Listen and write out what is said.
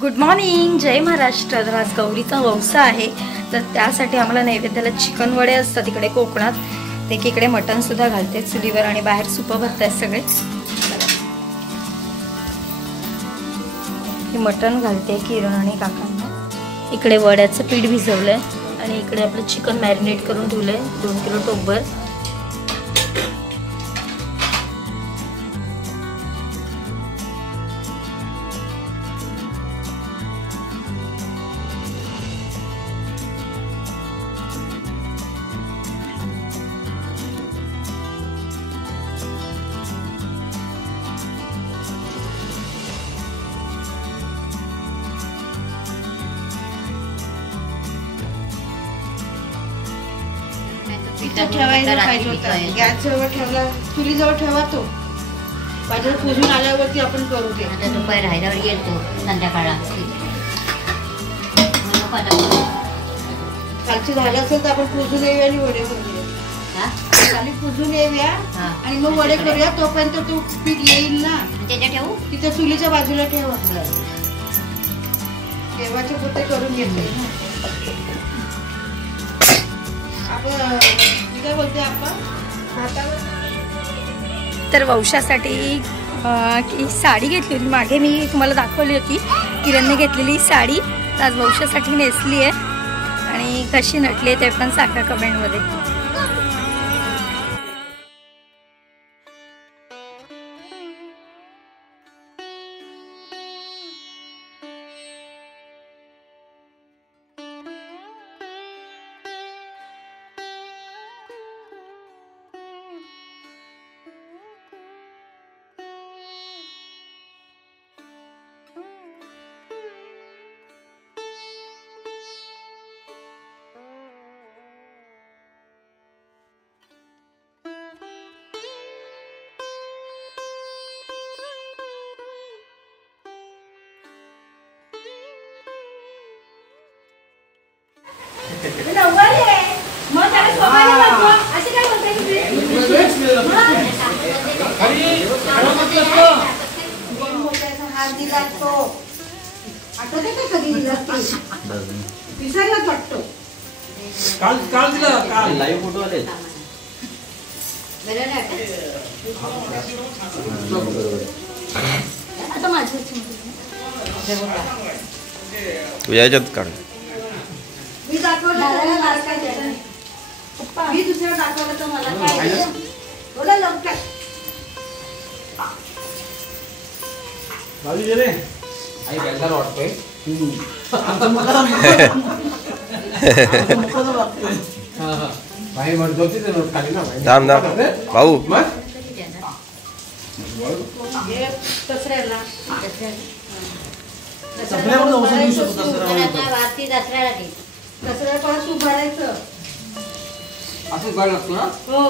Good morning, जय महाराष्ट्र। तर आज गौरीचा वौसा आहे, तर त्यासाठी आम्हाला नैवेद्याला चिकन वडे असतात इकडे कोकणात, ते इकडे मटण सुद्धा घालते चुलीवर आणि बाहेर सुपं भरतात सगळे। हे मटण घालते किरण आणि काकांना। इकडे वड्याचं पीठ भिजवलंय आणि इकडे आपलं चिकन मॅरिनेट करून ठेवलंय 2 किलो टोकभर। ठेवायला पाहिजे होता, गॅसजवळ ठेवला, चुलीजवळ ठेवा तो पाहिजे। पुजून आल्यावरती आपण करू ते। आता दुपारी राहिल्यावर येतो संध्याकाळला। कालची झालं असेल तर आपण पुजून येऊया आणि वडे करूया। खाली पुजून येऊया आणि मग वडे करूया। तोपर्यंत तू पीठ येईल ना, त्याच्या ठेवू तिथे चुलीच्या बाजूला ठेवा। देवाचे पुते करून घेतले ना तर वौशासाठी साडी घेतली होती मागे, मी तुम्हाला दाखवली होती किरणने घेतलेली साडी। आज वौशासाठी नेसली आहे आणि कशी नटली आहे ते पण सांगा कमेंटमध्ये। याच्यात काढ मी दाखवलं मी दुसऱ्या दाखवलं तर मला काय बोला लवकर भावी रे आई बेलदार वाटतोय भाई म्हणतो ती खाली ना दाम दाम भाऊ हे दसऱ्याला दसऱ्या परत उभारायचं असं गाड लागतो ना। हो